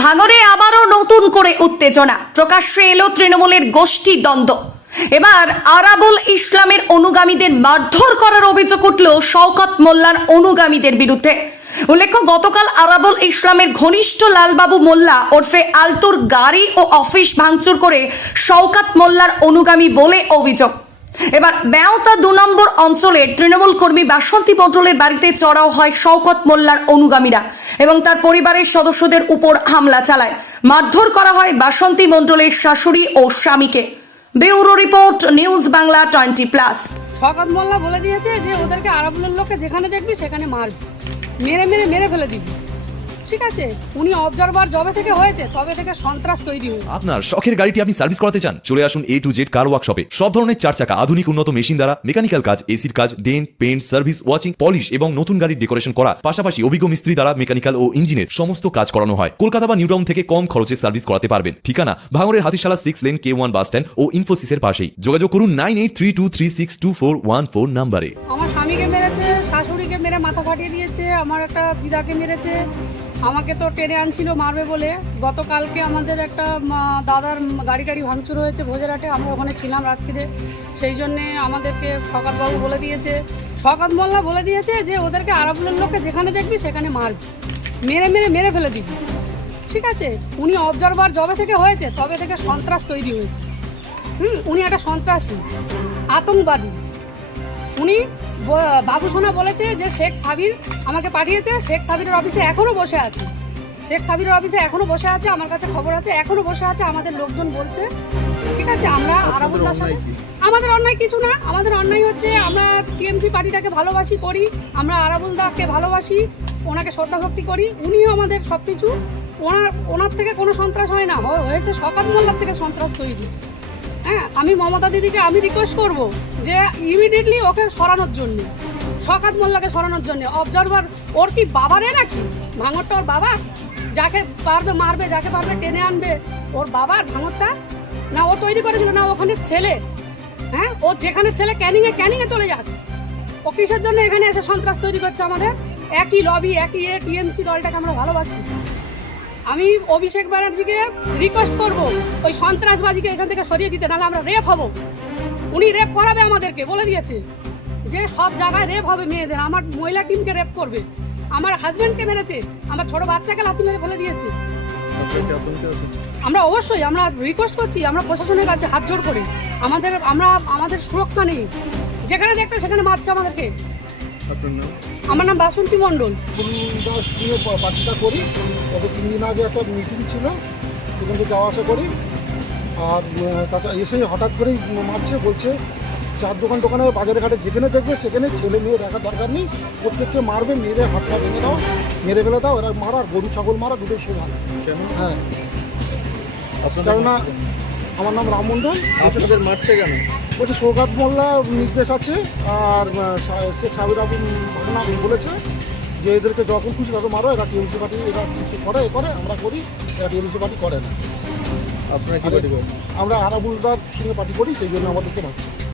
ভাঙড়ে আবারও নতুন করে উত্তেজনা প্রকাশ্যে এলো তৃণমূলের গোষ্ঠী দ্বন্দ্ব। এবার আরাবুল ইসলামের অনুগামীদের মারধর করার অভিযোগ উঠল শওকত মোল্লার অনুগামীদের বিরুদ্ধে। উল্লেখ্য, গতকাল আরাবুল ইসলামের ঘনিষ্ঠ লালবাবু মোল্লা ওরফে আলতুর গাড়ি ও অফিস ভাঙচুর করে শওকত মোল্লার অনুগামী বলে অভিযোগ। এবার বেওতা ২ নম্বর অঞ্চলের তৃণমূল কর্মী বাসন্তী মণ্ডলের বাড়িতে চড়াও হয় শওকত মোল্লার অনুগামীরা এবং তার পরিবারের সদস্যদের উপর হামলা চালায়। মারধর করা হয় বাসন্তী মণ্ডলের শাশুড়ি ও স্বামীকে। Bureau report, news Bangla 20+। Shaukat Molla বলে দিয়েছে যে ওদেরকে আরাবুলের লোককে যেখানে দেখবি সেখানে মারবি, মেরে ফেলে দিবি। ঠিক আছে, উনি অবজারভার যবে থেকে হয়েছে তবে থেকে সন্ত্রাস তৈরি হয়েছে। আপনার শখের গাড়িটি আপনি সার্ভিস করাতে চান, চলে আসুন A to Z কার ওয়ার্কশপে। সব ধরনের 4 চাকা আধুনিক উন্নত মেশিন দ্বারা মেকানিক্যাল কাজ, এসির কাজ, dent, paint, service, washing, polish এবং নতুন গাড়ির ডেকোরেশন করা, পাশাপাশি অভিজ্ঞ মিস্ত্রি দ্বারা মেকানিক্যাল ও ইঞ্জিনের সমস্ত কাজ করানো হয়। কলকাতা বা নিউ টাউন থেকে কম খরচে সার্ভিস করাতে পারবেন। ঠিকানা ভাঙড়ের Hatishala 6 lane K1 bus stand ও ইনফোসিসের পাশেই। যোগাযোগ করুন 9832362414 নম্বরে। আমার স্বামীকে মেরেছে, শাশুড়িকে মেরে মাথা ফাটিয়ে দিয়েছে, আমার একটা দিদাকে মেরেছে, আমাকে তো টেনে আনছিল মারবে বলে। গতকালকে আমাদের একটা দাদার গাড়ি ভাঙচুর হয়েছে ভোজেরহাটে, আমরা ওখানে ছিলাম রাত্রিরে, সেই জন্যে আমাদেরকে শওকতবাবু বলে দিয়েছে, শওকত মোল্লা বলে দিয়েছে যে ওদেরকে আরাবুলের লোককে যেখানে দেখবি সেখানে মারবি, মেরে ফেলে দিবি। ঠিক আছে, উনি অবজারভার যবে থেকে হয়েছে তবে থেকে সন্ত্রাস তৈরি হয়েছে। উনি একটা সন্ত্রাসী, আতঙ্কবাদী। উনি বাবু সোনা বলেছে যে শেখ সাবির আমাকে পাঠিয়েছে, শেখ সাবিরের অফিসে এখনও বসে আছে, আমার কাছে খবর আছে, এখনও বসে আছে। আমাদের লোকজন বলছে, ঠিক আছে, আমরা আরাবুল্লার সাথে আমাদের অন্যায় কিছু না। আমাদের অন্যায় হচ্ছে আমরা টিএমসি পার্টিটাকে ভালোবাসি করি, আমরা আরাবুলদাকে ভালোবাসি, ওনাকে শ্রদ্ধা ভক্তি করি, উনিও আমাদের সব কিছু। ওনার থেকে কোনো সন্ত্রাস হয় না, হয়েছে শওকত মোল্লার থেকে সন্ত্রাস তৈরি। হ্যাঁ, আমি মমতা দিদিকে আমি রিকোয়েস্ট করব যে ইমিডিয়েটলি ওকে সরানোর জন্য, শওকত মোল্লাকে সরানোর জন্য। অবজারভার ওর কি বাবারে নাকি? ভাঙড়টা ওর বাবা? যাকে পারবে মারবে, যাকে পারবে টেনে আনবে, ওর বাবার ভাঙড়টা? না ও তৈরি করেছিল, না ওখানে ছেলে? হ্যাঁ, ও যেখানে ছেলে ক্যানিংয়ে চলে যাক। ও কিসের জন্য এখানে এসে সন্ত্রাস তৈরি করছে? আমাদের একই লবি, একই টিএমসি দলটাকে আমরা ভালোবাসি। আমি অভিষেক ব্যানার্জিকে রিকোয়েস্ট করব ওই সন্ত্রাসবাজিকে এখান থেকে সরিয়ে দিতে, নাহলে আমরা রেপ হব। উনি রেপ করাবে, আমাদেরকে বলে দিয়েছে যে সব জায়গায় রেপ হবে মেয়েদের। আমার মহিলা টিমকে রেপ করবে, আমার হাজব্যান্ডকে মেরেছে, আমার ছোট বাচ্চাকে লাথি মেরে ফেলে দিয়েছে। আমরা অবশ্যই আমরা রিকোয়েস্ট করছি, আমরা প্রশাসনের কাছে হাত জোড় করে, আমাদের সুরক্ষা নেই, যেখানে দেখতে সেখানে মারছে আমাদেরকে। আমার নাম বাসন্তী মণ্ডল। পার্টিটা করি, তবে 3 দিন আগে একটা মিটিং ছিল, সেখান থেকে যাওয়া আসা করি। আর এসে হঠাৎ করেই মারছে, বলছে 4 দোকানে বাজারে ঘাটে যেখানে দেখবে সেখানে ছেলে মেয়ে দেখার দরকার নেই, প্রত্যেককে মারবে, মেরে হাতটা ভেঙে দাও, মেরে ফেলে দাও। এরা মারা আর গরু ছাগল মারা দুটোই সমান। হ্যাঁ, কেননা আমার নাম রাম মণ্ডল। আপনাদের মারছে কেন? বলছে শওকত মোল্লা নির্দেশ আছে, আর শেখ সাবির আবু বলেছে যে এদেরকে যখন খুশি তত মারো, এরা টিএমসি পার্টি, এরা কিছু করে আমরা করি, এরা টিএমসি পার্টি করে না। আপনারা কি পার্টি করেন? আমরা আরাবুলদার সঙ্গে পার্টি করি, সেই জন্য আমাদেরকে মারছে।